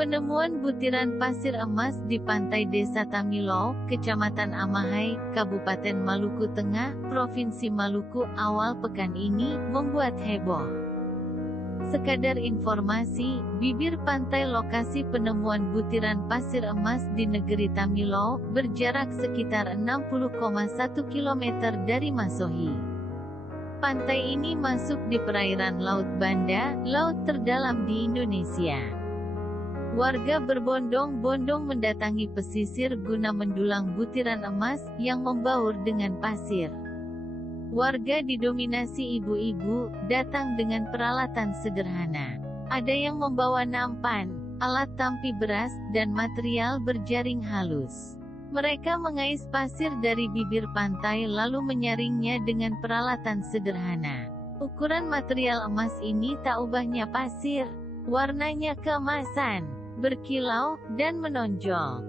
Penemuan butiran pasir emas di pantai Desa Tamilow, Kecamatan Amahai, Kabupaten Maluku Tengah, Provinsi Maluku awal pekan ini, membuat heboh. Sekadar informasi, bibir pantai lokasi penemuan butiran pasir emas di negeri Tamilow, berjarak sekitar 60,1 km dari Masohi. Pantai ini masuk di perairan Laut Banda, laut terdalam di Indonesia. Warga berbondong-bondong mendatangi pesisir guna mendulang butiran emas, yang membaur dengan pasir. Warga didominasi ibu-ibu, datang dengan peralatan sederhana. Ada yang membawa nampan, alat tampi beras, dan material berjaring halus. Mereka mengais pasir dari bibir pantai lalu menyaringnya dengan peralatan sederhana. Ukuran material emas ini tak ubahnya pasir. Warnanya keemasan, berkilau, dan menonjol.